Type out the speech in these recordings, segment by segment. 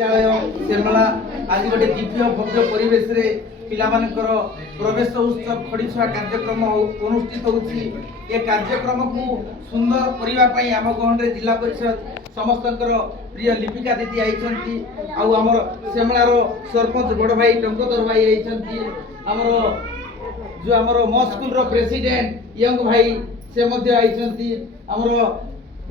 श्यामला आज गोटे दिव्य भव्य परिवेश रे पिलामानकर प्रवेश उत्सव खड़ीछुआ कार्यक्रम अनुष्ठित होउछि। ए कार्यक्रम को सुंदर करिवा पई आम गहन रे जिला परिषद समस्तकर प्रिय लिपिका दीदी आइछंती। आउ हमर श्यामलार सरपंच बड़ भाई टंकोदर भाई आइछंती। हमर जो हमर मो स्कूल रो प्रेसिडेंट यंग भाई से मध्य आइछंती। हमर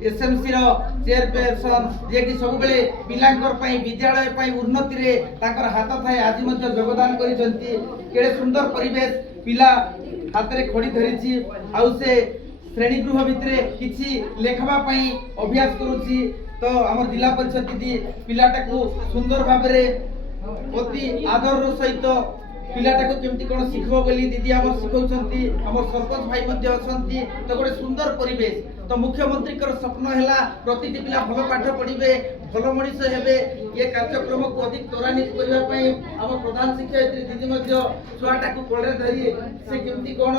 एसएमसी रो चेयरपर्सन जे कि सब बेले पिलांकर पई विद्यालय पई उन्नति रे ताकर हाथ थाए आज मध्य योगदान करिसंती। केडे सुंदर परिवेश पिला हाथ रे खड़ी धरिछि। आउ से श्रेणी गृह भितरे किछि लेखबा पई अभ्यास करूछि। तो हमर जिला परिषद दीदी पिलाटा को सुंदर भाबरे अति आदर सहित पिलाटा को केमती कोन सिखबो बोली दीदी हमर सिखौछंती। हमर सरपंच भाई मध्य अछंती। तो गोटे सुंदर परिवेश। तो मुख्यमंत्री कर स्वप्न हैला प्रतिटी पिला भल पाठ पढ़िबे भल मनीष हेबे। ये कार्यक्रम को अधिक त्वरान्वित करबा पई हम प्रधान शिक्षयित्री दीदी मध्य छुआटा को कोड़े धरी से केमती कोन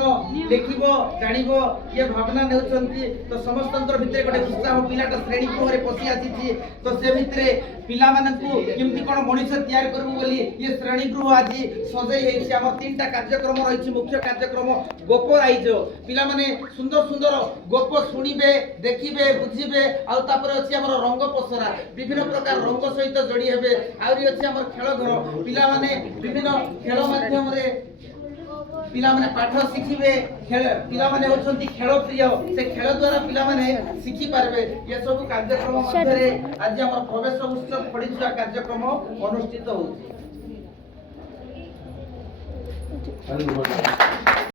लेखिबो जानिबो ये भावना नेउछंती। तो समस्तंकर भितरे गोटे उत्साह पिलाटा श्रेणी गृह रे पसी आसीछि। तो से भितरे पिला मानकु केमती कोन मनीष तैयार करबो बोली ये श्रेणी गृह आज सजै हेछि। हमर तीनटा कार्यक्रम रहिछि। मुख्य कार्यक्रम गोप आइजो पिला माने सुंदर सुंदर गोप सुनिबे देखिबे बुझिबे। आ तापर अछि हमर रंग पसरा विभिन्न प्रकार रंग सहित जोड़ी हेबे। आउरी अछि हमर खेल घर पिला माने विभिन्न खेल माध्यम रे पिला माने पाठ शिखिबे। खेल पिला माने होछंती खेल प्रिय से खेल द्वारा पिला माने शिखि पारबे। ये सब कार्यक्रम मध्य रे आज हमर प्रवेश उत्सव खड़ीछुआ कार्यक्रम अनुष्ठित होउछि।